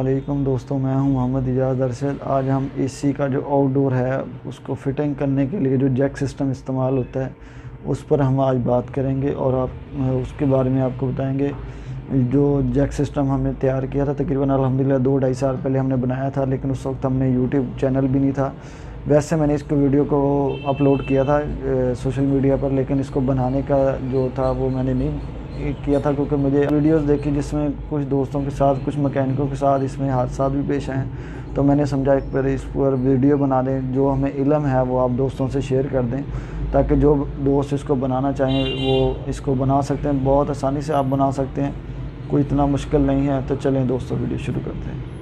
अस्सलामुअलैकुम दोस्तों, मैं हूं मोहम्मद इजाज़ अरशद। आज हम एसी का जो आउटडोर है उसको फिटिंग करने के लिए जो जैक सिस्टम इस्तेमाल होता है उस पर हम आज बात करेंगे और उसके बारे में आपको बताएंगे। जो जैक सिस्टम हमने तैयार किया था तकरीबन अल्हम्दुलिल्लाह 2-2.5 साल पहले हमने बनाया था, लेकिन उस वक्त हमने यूट्यूब चैनल भी नहीं था। वैसे मैंने इसको वीडियो को अपलोड किया था सोशल मीडिया पर, लेकिन इसको बनाने का जो था वो मैंने नहीं किया था क्योंकि मुझे वीडियोस देखी जिसमें कुछ दोस्तों के साथ, कुछ मैकेनिकों के साथ इसमें हादसा भी पेश आए। तो मैंने समझा एक बार इस पर वीडियो बना दें, जो हमें इल्म है वो आप दोस्तों से शेयर कर दें ताकि जो दोस्त इसको बनाना चाहें वो इसको बना सकते हैं। बहुत आसानी से आप बना सकते हैं, कोई इतना मुश्किल नहीं है। तो चलें दोस्तों वीडियो शुरू करते हैं।